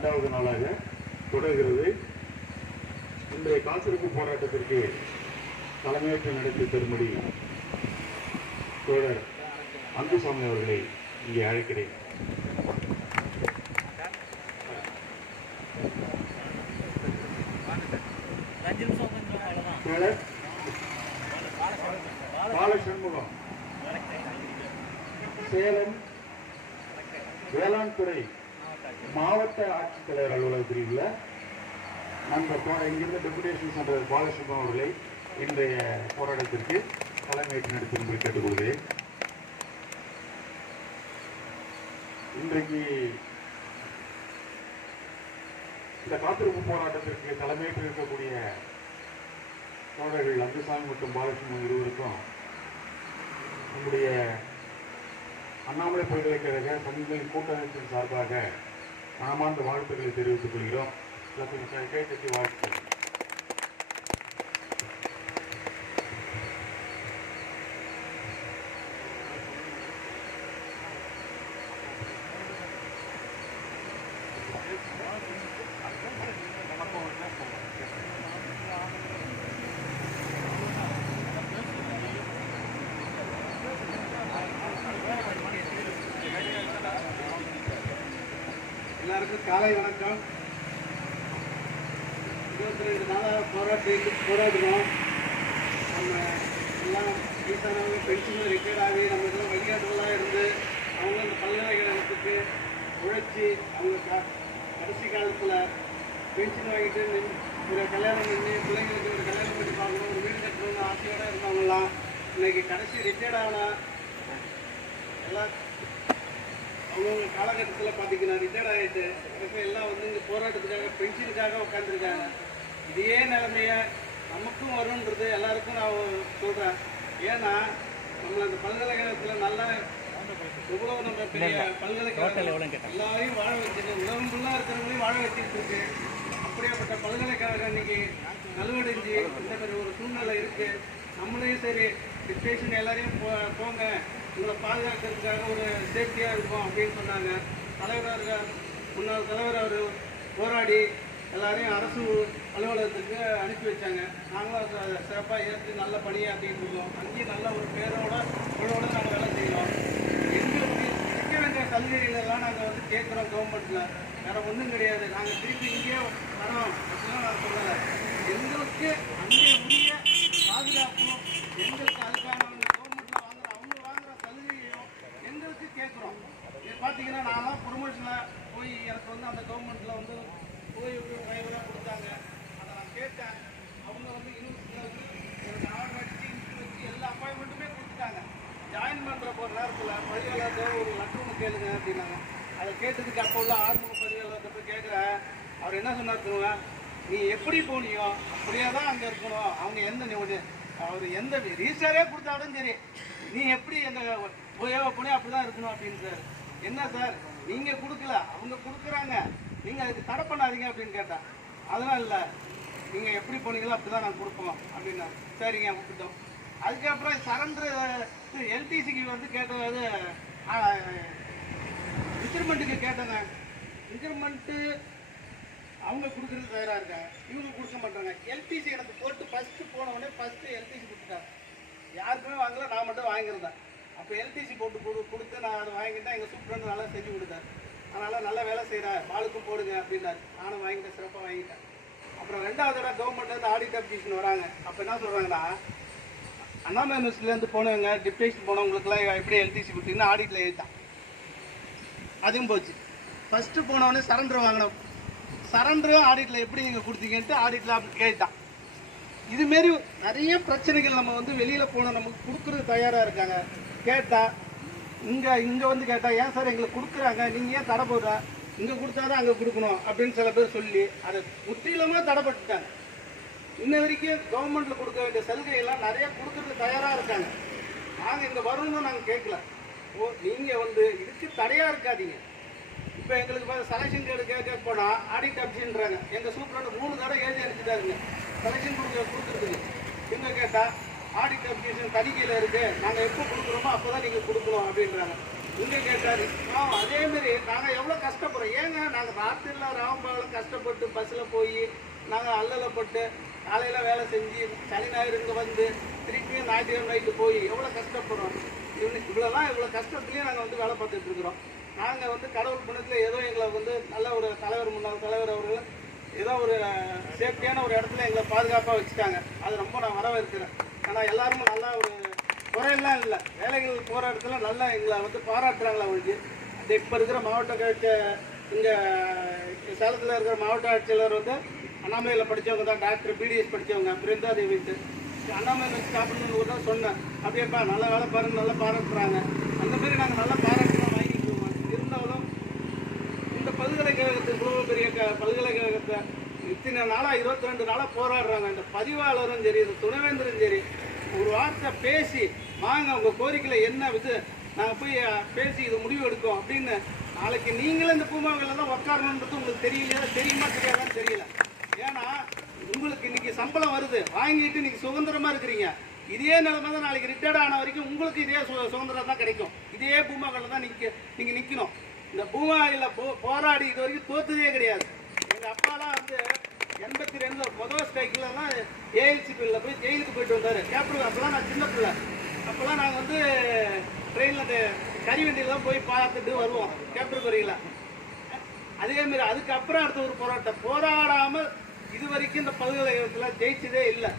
இரண்டாவது நாளாக தொடர்கிறது. இன்றைய காத்திருப்பு போராட்டத்திற்கு தலைமையேற்று நடத்தி தரும்படி தோழர் அன்புசாமி அவர்களை இங்கே அழைக்கிறேன். தோழர் பாலசண்முகம், சேலம் வேளாண் துறை மாவட்ட ஆட்சித்தலைவர் அலுவலக பிரிவில் நண்பர் இங்கிருந்து டெபுடேஷன் சென்ற பாலசண்முகம் அவர்களை இன்றைய போராட்டத்திற்கு தலைமையேற்று நடத்தும்படி கேட்டுக்கொள்கிறேன். இன்றைக்கு இந்த காத்திருப்பு போராட்டத்திற்கு தலைமையேற்று இருக்கக்கூடிய தோழர்கள் அன்புசாமி மற்றும் பாலசண்முகம் இருவருக்கும் நம்முடைய அண்ணாமலை பல்கலைக்கழக சங்கங்களின் கூட்டமைப்பின் சார்பாக மனமார்ந்த வாழ்த்துக்களை தெரிவித்துக் கொள்கிறோம். கைத்தட்டி வாழ்த்துக்கள். எல்லாருக்கும் காலை வணக்கம். 22 நாளாக போராடுறோம். நம்ம எல்லாம் வயசானவங்க பென்ஷன் ரிட்டையர்ட் ஆகி நம்ம இதெல்லாம் வழிகாட்டுகளாக இருந்து அவங்க அந்த பல்கலைக்கழகத்துக்கு உழைச்சி அவங்க கடைசி காலத்தில் பென்ஷன் வாங்கிட்டு ஒரு கல்யாணம் பண்ணி பிள்ளைங்களுக்கு ஒரு கல்யாணம் பண்ணி பார்க்கணும், ஒரு வீடு கட்டணும்னு ஆசையோடு இருந்தவங்களாம் இன்னைக்கு கடைசி ரிட்டையர்ட் ஆன எல்லாம் அவங்கவுங்க காலகட்டத்தில் பார்த்தீங்கன்னா ரிட்டையர்ட் ஆகிட்டு எல்லாம் வந்து இங்கே போராட்டத்துக்காக பென்ஷனுக்காக உட்காந்துருக்காங்க. இதே நிலைமையை நமக்கும் வரும்ன்றது எல்லாருக்கும் நான் சொல்கிறேன். ஏன்னா நம்மளை அந்த பல்கலைக்கழகத்தில் நல்லா எவ்வளோ நம்ம பெரிய பல்கலைக்கழகம் எல்லாரையும் வாழ வச்சுட்டு உலகம் ஃபுல்லாக இருக்கிறவங்களையும் வாழ வச்சுட்டு இருக்கு. அப்படியாப்பட்ட பல்கலைக்கழகம் இன்னைக்கு நல்வடைஞ்சு இந்த மாதிரி ஒரு சூழ்நிலை இருக்குது. நம்மளையும் சரி டிஸ்டேஷன் எல்லாரையும் போங்க, உங்களை பாதுகாக்கிறதுக்காக ஒரு சேஃப்டியாக இருக்கும் அப்படின்னு சொன்னாங்க. முன்னாள் தலைவர் அவர் போராடி எல்லாரையும் அரசு அலுவலகத்துக்கு அனுப்பி வச்சாங்க. நாங்களும் அதை சிறப்பாக ஏற்று நல்ல பணியாக அப்படின்னு இருக்கோம். அங்கேயும் நல்ல ஒரு பேரோட நாங்கள் வேலை செய்யணும். எங்களுக்கு கிடைக்க வேண்டிய சலுகைகளெல்லாம் நாங்கள் வந்து கேட்குறோம் கவர்மெண்ட்டில். வேறு ஒன்றும் கிடையாது. நாங்கள் திருப்பி இங்கேயே வரோம் அப்படின்னா நான் சொல்லலை. எங்களுக்கு அங்கே உரிய பாதுகாப்பும் எங்களுக்கு அதுக்கான கவர்மெண்ட்டில் வாங்குற சலுகையும் எங்களுக்கு கேட்குறோம். பார்த்தீங்கன்னா நான்லாம் ப்ரொமோஷனில் போய் எனக்கு வந்து அந்த கவர்மெண்ட்டில் வந்து ஓய்வு வயதெல்லாம் கொடுத்தாங்க. அதை நான் கேட்டேன். அவங்க வந்து எனக்கு ஆர்டர் அடித்து இன்ட்டு வச்சு எல்லா அப்பாயின்மெண்ட்டுமே கொடுத்துட்டாங்க. ஜாயின் பண்ணுற போகிற நேரத்தில் பதிவாளர் ஒரு லெட்டர் ஒன்று கேளுங்க அப்படின்னாங்க. அதை கேட்டதுக்கு அப்போ உள்ள ஆறுமுக பதிவாளர்கிட்ட போய் கேட்குறேன். அவர் என்ன சொன்னார், நீ எப்படி போனியோ அப்படியே தான் அங்கே இருக்கணும். அவங்க அவர் எந்த ரீசாரே கொடுத்தாலும் சரி, நீ எப்படி எங்கள் ஓய்வாக போனியோ அப்படி தான் இருக்கணும் அப்படின்னு சார். என்ன சார் நீங்கள் கொடுக்கல, அவங்க கொடுக்குறாங்க, நீங்கள் அதுக்கு தடை பண்ணாதீங்க அப்படின்னு கேட்டேன். அதெல்லாம் இல்லை, நீங்கள் எப்படி போனீங்களோ அப்படி தான் நாங்கள் கொடுப்போம் அப்படின்னா சரிங்க விட்டுட்டோம். அதுக்கப்புறம் சரண்டர் எல்டிசிக்கு வந்து கேட்டது இன்க்ரிமெண்ட்டுக்கு கேட்டேங்க. இன்க்ரிமெண்ட்டு அவங்க கொடுக்குறது தயாராக இருக்காங்க, இவங்க கொடுக்க மாட்டாங்க. எல்டிசி எனக்கு போட்டு ஃபஸ்ட்டு போனவுடனே ஃபஸ்ட்டு எல்டிசி கொடுத்துட்டாங்க. யாருக்குமே வாங்கல, நான் மட்டும் வாங்கியிருந்தேன். அப்போ எல்டிசி போட்டு கொடுத்து நான் அதை வாங்கிட்டேன். எங்கள் சூப்பர் நல்லா செஞ்சு கொடுத்தாரு. அதனால் நல்லா வேலை செய்கிறேன், பாலுக்கும் போடுங்க அப்படின்னாரு. நானும் வாங்கிட்டேன், சிறப்பாக வாங்கிட்டேன். அப்புறம் 2வது தடவை கவர்மெண்ட்லேருந்து ஆடிட் அப்ளிகேஷன் வராங்க. அப்போ என்ன சொல்கிறாங்கன்னா, அண்ணாமலை யூனிவர்சிட்டிலேருந்து போனவங்க டிப்டேஷன் போனவங்களுக்குலாம் எப்படி எல்டிசி கொடுத்தீங்கன்னா ஆடிட்டில் எழுதிட்டான். அதுவும் போச்சு. ஃபஸ்ட்டு போனவொடனே சரண்டர் வாங்கினோம். சரண்டரும் ஆடிட்டில் எப்படி நீங்கள் கொடுத்தீங்கன்ட்டு ஆடிட்டில் அப்படி கேட்டான். இதுமாரி நிறைய பிரச்சனைகள் நம்ம வந்து வெளியில் போனோம், நமக்கு கொடுக்குறது தயாராக இருக்காங்க. கேட்டால் இங்கே வந்து கேட்டால் ஏன் சார் எங்களுக்கு கொடுக்குறாங்க, நீங்கள் ஏன் தடை போடுற, இங்கே கொடுத்தா தான் அங்கே கொடுக்கணும் அப்படின்னு சில பேர் சொல்லி அதை முற்றிலுமாக தடைப்பட்டுட்டாங்க. இன்ன வரைக்கும் கவர்மெண்ட்டில் கொடுக்க வேண்டிய சலுகையெல்லாம் நிறைய கொடுக்குறதுக்கு தயாராக இருக்காங்க. நாங்கள் இங்கே வரணும்னு நாங்கள் கேட்கல. நீங்கள் வந்து இதுக்கு தடையாக இருக்காதீங்க. இப்போ எங்களுக்கு செலெக்ஷன் கார்டு கேட்க போனால் ஆடிட் அப்ளிகேஷன்றாங்க. எங்கள் சூப்பர் 3 தடவை எழுதி அனுப்பிச்சிட்டாருங்க செலெக்ஷன் கொடுக்குறதுக்கு. இவங்க கேட்டால் ஆடிட் அப்ளிகேஷன் தணிக்கையில் இருக்குது, நாங்கள் எப்போ கொடுக்குறோமோ அப்போ தான் நீங்கள் கொடுக்கணும் அப்படின்றாங்க. இங்கே கேட்டார், அதேமாரி நாங்கள் எவ்வளோ கஷ்டப்படுறோம். ஏங்க நாங்கள் ராத்திரியில் ராமபாவில் கஷ்டப்பட்டு பஸ்ஸில் போய் நாங்கள் அல்லலப்பட்டு காலையில் வேலை செஞ்சு சனி ஞாயிறு இங்கே வந்து திருப்பியும் ஞாயிற்றுக்கிழமை நைட்டு போய் எவ்வளோ கஷ்டப்படுறோம். இவ்வளோ கஷ்டத்துலேயும் நாங்கள் வந்து வேலை பார்த்துட்டு இருக்கிறோம். நாங்கள் வந்து கடவுள் புண்ணியத்தில் ஏதோ எங்களை வந்து நல்ல ஒரு தலைவர், முன்னாள் தலைவர் அவர்கள் ஏதோ ஒரு சேஃப்டியான ஒரு இடத்துல எங்களை பாதுகாப்பாக வச்சுட்டாங்க. அது ரொம்ப நான் வரவேற்கிறேன். ஆனால் எல்லாருமே நல்லா ஒரு குறையெல்லாம் இல்லை, வேலைகள் போகிற இடத்துல நல்லா எங்களை வந்து பாராட்டுறாங்களா அவங்களுக்கு. அந்த இப்போ இருக்கிற மாவட்ட கட்சி இங்கே சேலத்தில் இருக்கிற மாவட்ட ஆட்சியாளர் வந்து அண்ணாமலையில் படித்தவங்க தான், டாக்டர் பிடிஎஸ் படித்தவங்க, பிருந்தா தேவிட்டு அண்ணாமலை வச்சு சாப்பிடணுன்னு தான் சொன்னேன். அப்படியேப்பா நல்லா வேலை பாருங்க, நல்லா பாராட்டுறாங்க. அந்த மாதிரி நாங்கள் நல்லா பாராட்டுலாம் வாங்கிக்குவோம். இருந்தாலும் இந்த பல்கலைக்கழகத்துக்கு இவ்வளோ பெரிய பல்கலைக்கழகத்தை இத்தனை நாளாக 22 நாளாக போராடுறாங்க. இந்த பதிவாளரும் சரி, இந்த துணைவேந்தரும் சரி, ஒரு வார்த்தை பேசி வாங்க உங்கள் கோரிக்கையில் என்ன இது நாங்கள் போய் பேசி இது முடிவு எடுக்கோம் அப்படின்னு. நாளைக்கு நீங்களும் இந்த பூமாவில் தான் உட்காரணுன்றது உங்களுக்கு தெரியுமா தெரியாதான்னு தெரியல. ஏன்னா உங்களுக்கு இன்னைக்கு சம்பளம் வருது, வாங்கிட்டு இன்னைக்கு சுதந்திரமாக இருக்கிறீங்க. இதே நிலைமை தான் நாளைக்கு ரிட்டையர்ட் ஆன வரைக்கும் உங்களுக்கு இதே சுதந்திரம் தான் கிடைக்கும். இதே பூமாவில் தான் நீங்கள் நிற்கணும். இந்த பூமாவில் போராடி இது வரைக்கும் தோற்றதே கிடையாது. எங்கள் அப்பாலாம் வந்து 82 முதல் ஸ்ட்ரைக்கில்லாம் ஏஎல்சிபியில் போய் ஜெயிலுக்கு போயிட்டு வந்தார். கேப்டல் அப்போலாம் நான் சின்ன பிள்ளை. அப்போல்லாம் நாங்கள் வந்து ட்ரெயினில் அந்த கறி வண்டியில் தான் போய் பார்த்துட்டு வருவோம் கேப்டல் வரையில். அதேமாரி அதுக்கப்புறம் அடுத்த ஒரு போராட்டம் போராடாமல் இது வரைக்கும் இந்த பல்கலைக்கழகத்தில் ஜெயிச்சதே இல்லை.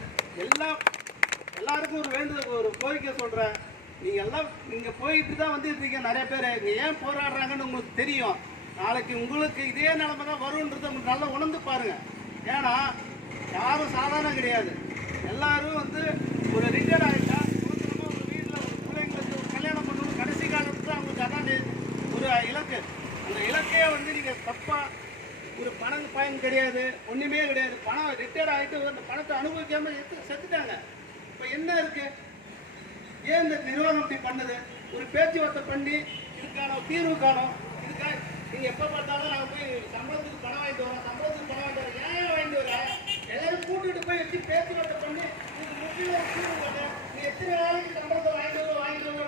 எல்லாருக்கும் ஒரு வேண்டுதல், ஒரு கோரிக்கை சொல்கிறேன். நீங்கள் எல்லாம் இங்கே போயிட்டு தான் வந்து இருக்கீங்க. நிறைய பேர் இங்கே ஏன் போராடுறாங்கன்னு உங்களுக்கு தெரியும். நாளைக்கு உங்களுக்கு இதே நிலைமை தான் வரும்ன்றதை உங்களுக்கு நல்லா உணர்ந்து பாருங்கள். ஏன்னா யாரும் சாதாரணம் கிடையாது. எல்லாரும் வந்து ஒரு ரிட்டையர்ட் ஆகிட்டா சுதந்திரமாக ஒரு வீட்டில் ஒரு பிள்ளைங்களுக்கு ஒரு கல்யாணம் பண்ணணும், கடைசி காலத்தில் அவங்களுக்கு அதான் ஒரு இலக்கு. அந்த இலக்கையே வந்து நீங்கள் தப்பாக ஒரு பணம் பயன் கிடையாது, ஒன்றுமே கிடையாது. பணம் ரிட்டையர்ட் ஆகிட்டு அந்த பணத்தை அனுபவிக்காமல் செத்துட்டாங்க. இப்போ என்ன இருக்குது? ஏன் இந்த நிறுவனம் இப்படி பண்ணுது? ஒரு பேச்சுவார்த்தை பண்ணி இதுக்கான தீர்வு காணும். இதுக்காக நீங்கள் எப்போ பார்த்தாலும் நாங்கள் போய் சம்பளத்துக்கு பணம் வாங்கிட்டு வரோம், சம்பளத்துக்கு பணம் வாங்கிட்டு வரோம். ஏன் வாங்கிட்டு வர?